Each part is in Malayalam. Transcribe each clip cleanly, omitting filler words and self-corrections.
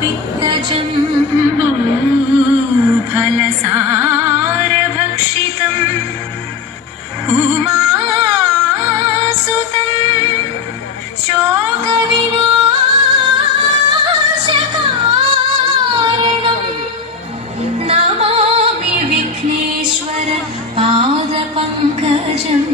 पित्तजम्बूफलसारभक्षितम् उमासुतं शोकविनाशकारणं नमामि विघ्नेश्वर पादपङ्कजम्।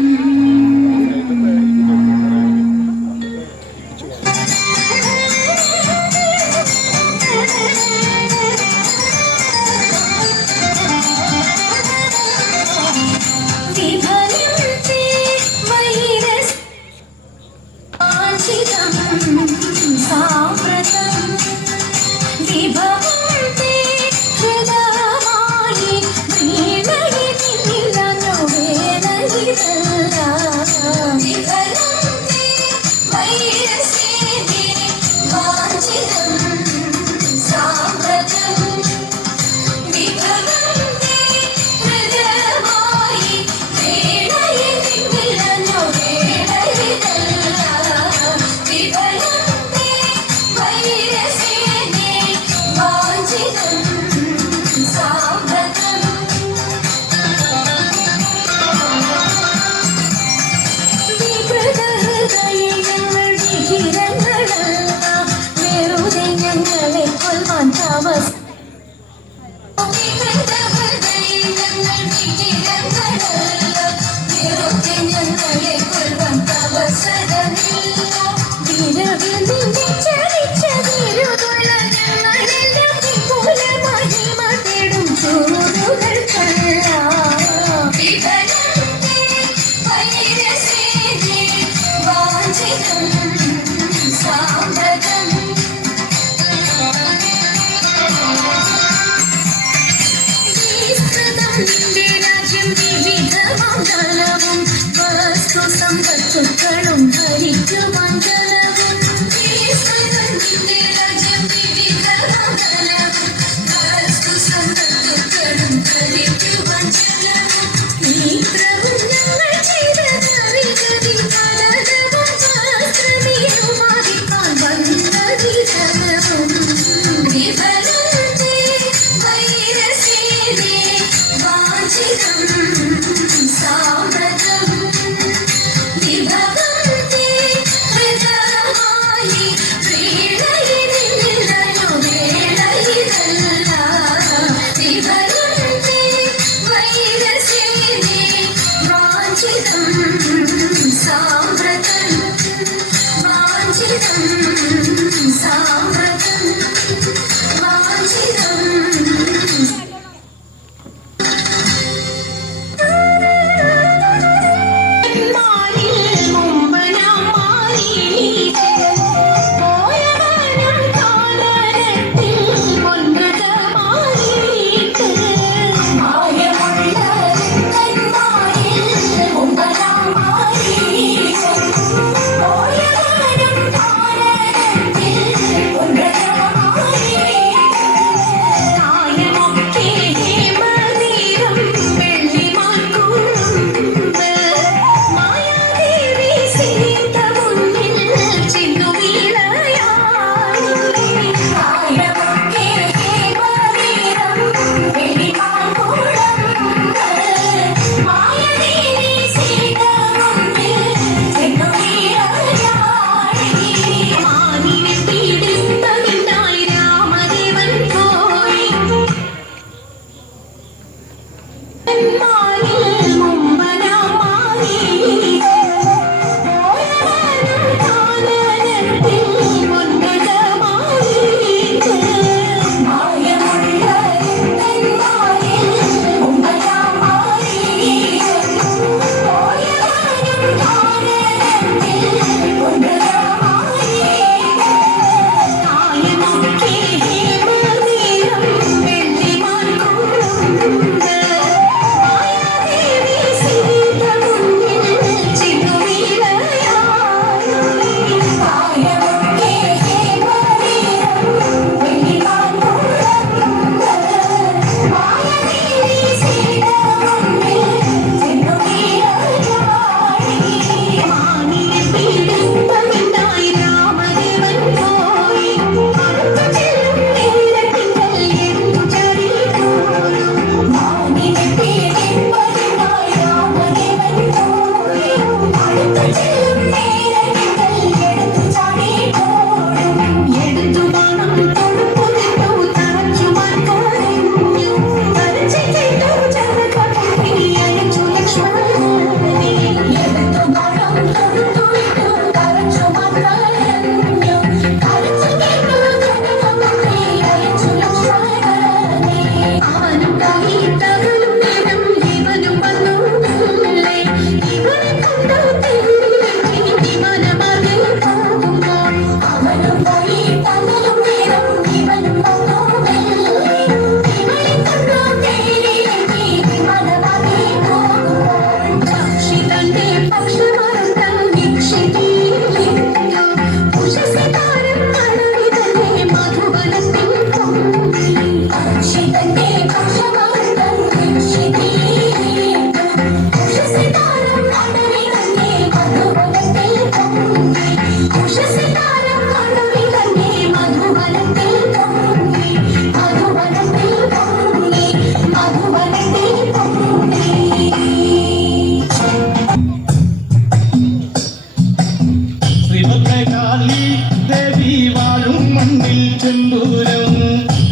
മണ്ണിൽ ചെമ്പൂരം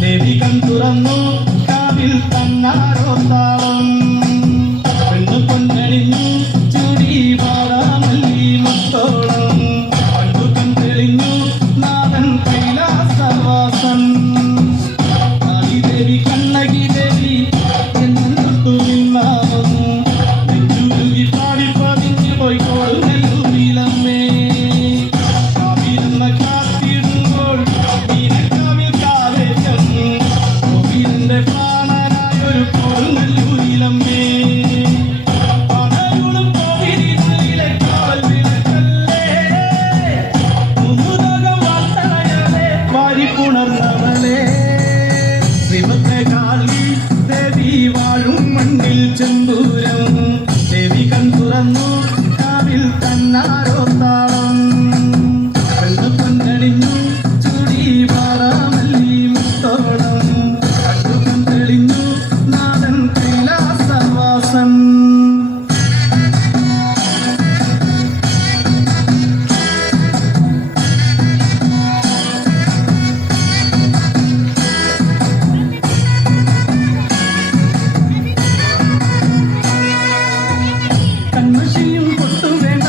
ദേവി കൺ തുറന്നു കാവിൽ തന്നാരോ താളം പെണ്ണു പൊന്നണിഞ്ഞു ചൂടി വാടാമല്ലി മുത്തോളം പണ്ടു കൺ തെളിഞ്ഞു നാഥൻ കൈലാസവാസൻ കാളിദേവി കണ്ണകി ദേവി എന്നു നിന്നാവും നെഞ്ചുരുകി പാടി പതിഞ്ഞു പോയിക്കോളും നെല്ലൂരിലമ്മേ ചെമ്പൂരം ദേവി കൺ തുറന്നു കാവിൽ തന്നാരോ താളം പെണ്ണു പൊന്നണിഞ്ഞു ചൂടി വാടാമല്ലി മുത്തോളം കണ്ടു കൺ തെളിഞ്ഞു നാഥൻ കൈലാസവാസൻ കൺമഷിയും കൊട്ടും വേണ്ട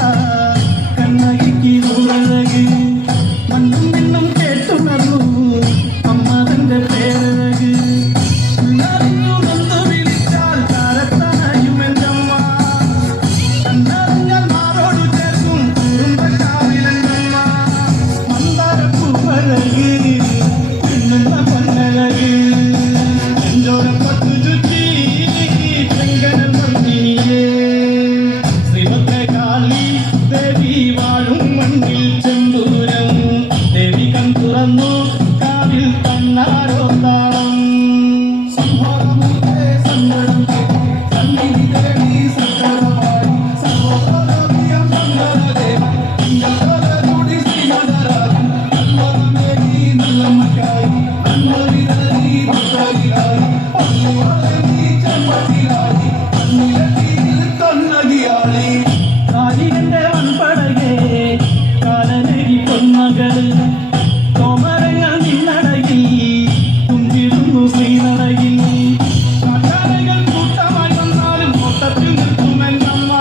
കണ്ണകിക്ക് നൂറഴക് മണ്ണും നിന്നും കേട്ടുണർന്നു അമ്മ തന്റെ പേരഴക് അറിഞ്ഞു നൊന്തു വിളിച്ചാൽ കാലത്തണയും എന്റമ്മ കണ്ണറിഞ്ഞാൽ മാറോടു ചേർക്കും കുറുമ്പക്കാവിലങ്കമ്മ മന്ദാരപ്പൂവഴക് പിന്നുന്ന പൊന്നഴക് എഞ്ചോരം പത്തു ചുറ്റി ചെങ്കനൽ മന്ദിനിയേ ദേവി വാഴും മണ്ണിൽ ചെമ്പൂരം ദേവി കൺ തുറന്നു കാവിൽ തന്നാരോ താളം സംഹാരമൂർത്തേ സങ്കടം സന്നിധി ദേവി സങ്കടമായി സർവോപരിയം സങ്കടദേവി ഇന്ദ്രകൂടി ശ്രീമദരാജി നന്മമേരി നല്ലമ്മക്കായി നന്മവിതരി ഭക്തരിലായി പല്ലുവളരി ചെമ്പതിലായി കണ്ണിലത്തിൽ കണ്ണകിയാളി കാലികന്റെ വൻപടകേ കാലനരി പൊന്മകള് കോമരങ്ങൾ നിന്നടകിൽ കുന്തിടുന്നു ശ്രീനടകിൽ കാട്ടാനകൾ കൂട്ടമായി വന്നാലും കൂട്ടത്തിൽ നിൽക്കുമെന്നമ്മ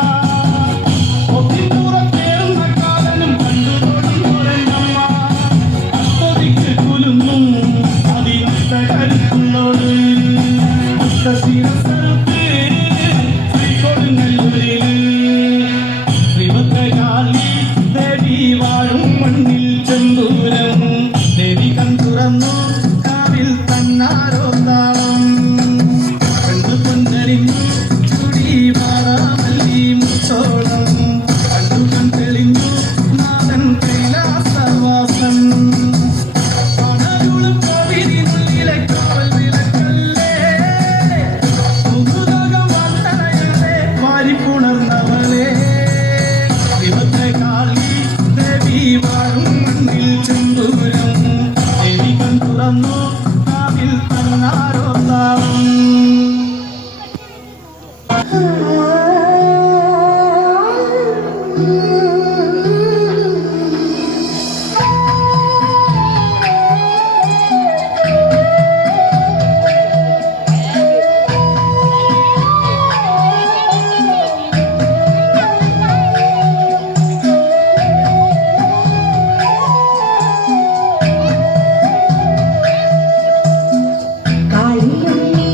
ഒത്തിപ്പുറത്തേറുന്ന കാലനും കണ്ടു തൊടുന്നൊരെന്നമ്മ അസ്തൊതിക്ക് കുലുങ്ങും അതിനൊത്ത കരുത്തുള്ളോട് മുത്തശ്ശിരസറുത്ത് ശ്രീകൊടുങ്ങല്ലൂരിൽ ദേവി വാഴും മണ്ണിൽ ചെമ്പൂരം ദേവി കൺ തുറന്നു കാവിൽ തന്നാരോ താളം പെണ്ണു പൊന്നണിഞ്ഞു ചൂടി വാടാമല്ലി മുത്തോളം കണ്ടു കൺ തെളിഞ്ഞു നാഥൻ കൈലാസവാസൻ കാണരുളും കോവിലിനുള്ളിലെ കാവൽ വിളക്കല്ലേ മുഖുതകം വാർത്തനയല്ലേ വാരിപ്പുണർന്നവളെ ദേവി വാഴും മണ്ണിൽ ചെമ്പൂരം ദേവി കൺ തുറന്നു കാവിൽ തന്നാരോ താളം കാളിയുണ്ണി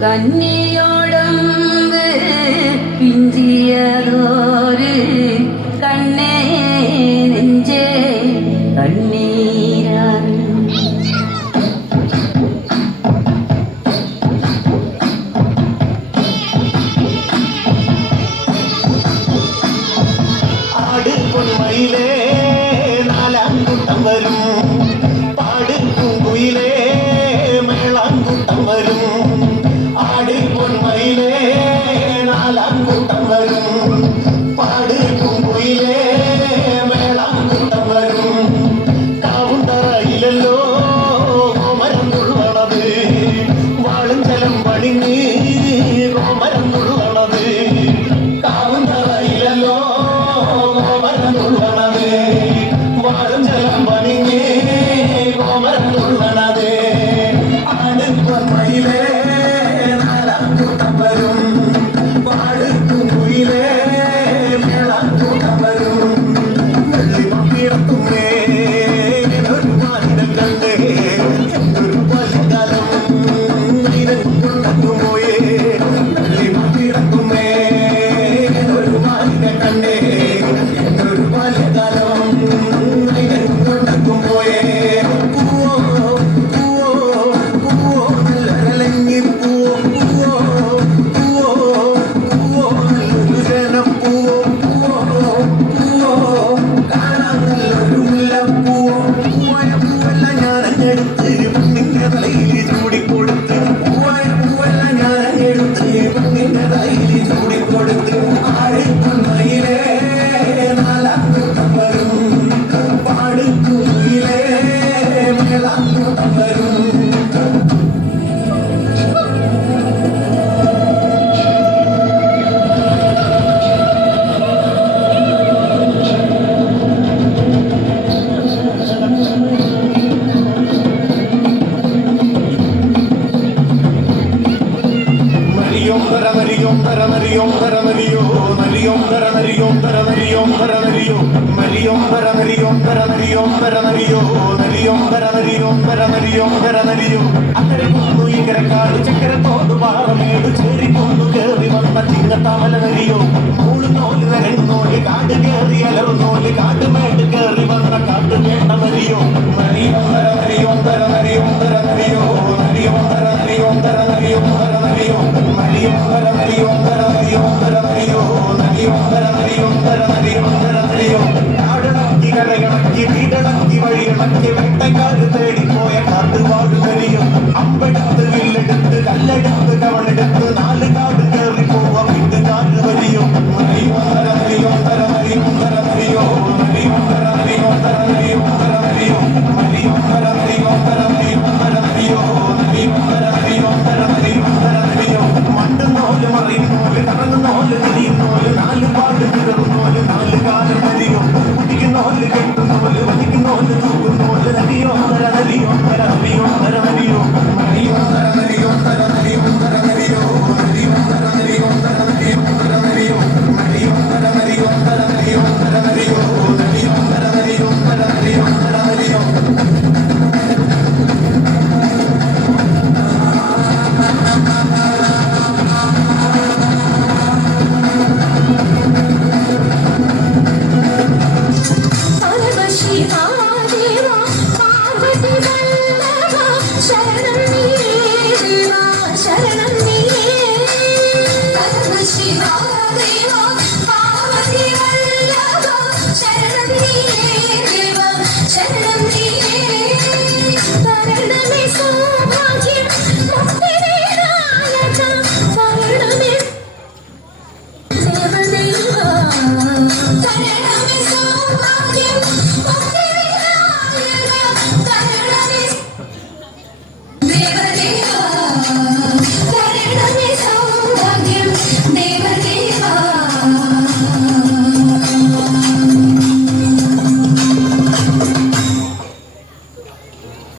കന്നിയോടമ്പ് പിഞ്ചിയതോര് കണ്ണേ നെഞ്ചേ കണ്ണീരാണ്. ആട് പൊന്മയിലേ നാലാംകൂട്ടം വരും, പാട് പൂങ്കുയിലേ മേളാംകൂട്ടം വരും. ആട് പൊന്മയിലേ നാലാംകൂട്ടം വരും, പാട് പൂങ്കുയിലേ മേളാംകൂട്ടം വരും. കാവുണ്ടറയിലല്ലോ കോമരം തുള്ളണത്, വാളും ജലം പണിഞ്ഞ് കോമരം തുള്ളണത്. കാവുണ്ടറയിലല്ലോ കോമരം തുള്ളണത്, വാളും ജലം പണിഞ്ഞ് കോമരം തുള്ളണത്. ആട് പൊന്മയിലേ നാലാംകൂട്ടം വരും, പാട് പൂങ്കുയിലേ മേളാംകൂട്ടം വരും. വെള്ളിമക്കിടത്തുമേ ഒരു മാനിടം കണ്ടേ, എന്തൊരു പലകാലം ഇതിനും കൊണ്ടുപോയേ. വെള്ളിമക്കിടത്തുമേ ഒരു മാനിടം കണ്ടേ, എന്തൊരു പലകാലം ഇതിനും കൊണ്ടുപോയേ. പൂവോ പൂവോ പൂവോ നല്ല കലങ്ങി പൂവോ, പൂവോ പൂവോ പൂവോ നല്ലൊരു ജനപ്പൂവോ, പൂവോ പൂവോ കാണാൻ നല്ലൊരു മുല്ലപ്പൂവോ. പൂവായ പൂവെല്ലാം ഞാനങ്ങെടുത്ത് പെണ്ണിന്റെ തലയിൽ ചൂടിക്കൊടുത്ത്, പൂവായ പൂവെല്ലാം ഞാനങ്ങെടുത്ത് പെണ്ണിന്റെ തലയിൽ ചൂടിക്കൊടുത്ത്. ആട് പൊന്മയിലേ നാലാംകൂട്ടം വരും, പാട് പൂങ്കുയിലേ മേളാംകൂട്ടം വരും. നരിയോന്തര നരിയോന്തര നരിയോന്തര നരിയോ, നരിയോന്തര നരിയോന്തര നരിയോന്തര നരിയോ, നരിയോന്തര നരിയോന്തര നരിയോന്തര നരിയോ, നരിയോന്തര നരിയോന്തര നരിയോന്തര നരിയോ. അക്കരെ കുന്നു ഇക്കരെ കാട് ചക്കര തോട് പാറമേട് ചേരിക്കൊന്നു കേറി വന്ന ചിങ്ങത്താമല നരിയോ. മൂളുന്നോല് നരങ്ങുന്നോല് കാട് കേറി അലറുന്നോല് കാട്ടുമേട് കേറി വന്ന കാട്ടുകേട്ട നരിയോ. നരിയോന്തര നരിയോന്തര നരിയോന്തര നരിയോ, നരിയോന്തര നരിയോന്തര നരിയോന്തര നരിയോ, നരിയോന്തര നരിയോന്തര നരിയോന്തര നരിയോ, നരിയോന്തര നരിയോന്തര നരിയോന്തര നരിയോ. കാടിളക്കി കരകിളക്കി വീടിളക്കി വഴിയിളക്കി വേട്ടക്കാര് തേടിപ്പോയ കാട്ടുവാട് നരിയോ. അമ്പെടുത്ത് വില്ലെടുത്ത് കല്ലെടുത്ത് കവളെടുത്ത് നാല് കാട് കയറി പോവ വീട്ടുകാര് വരിയോ. നരിയോന്തര നരിയോന്തര നരിയോന്തര നരിയോ, നരിയോന്തര നരിയോന്തര നരിയോന്തര നരിയോ, നരിയോന്തര നരിയോന്തര നരിയോന്തര നരിയോ, നരിയോന്തര നരിയോന്തര നരിയോന്തര നരിയോ. മണ്ടുന്നോല് മറിയുന്നോല് കറങ്ങുന്നോല് തിരിയുന്നോല് നാല് പാട് കിടറുന്നോല് നാല് കാലം നരിയോ. കുടിക്കുന്നോല് കെട്ടുന്നോല് വലിക്കുന്നോല് തൂക്കുന്നോല് നരിയോന്തര നരിയോന്തര നരിയോന്തര നരിയോ. നരിയോന്തര നരിയോന്തര നരിയോന്തര നരിയോ, നരിയോന്തര നരിയോന്തര നരിയോന്തര നരിയോ, നരിയോന്തര നരിയോന്തര നരിയോന്തര നരിയോ, നരിയോന്തര നരിയോന്തര നരിയോന്തര നരിയോ. ശരണമേ സൗഭാഗ്യം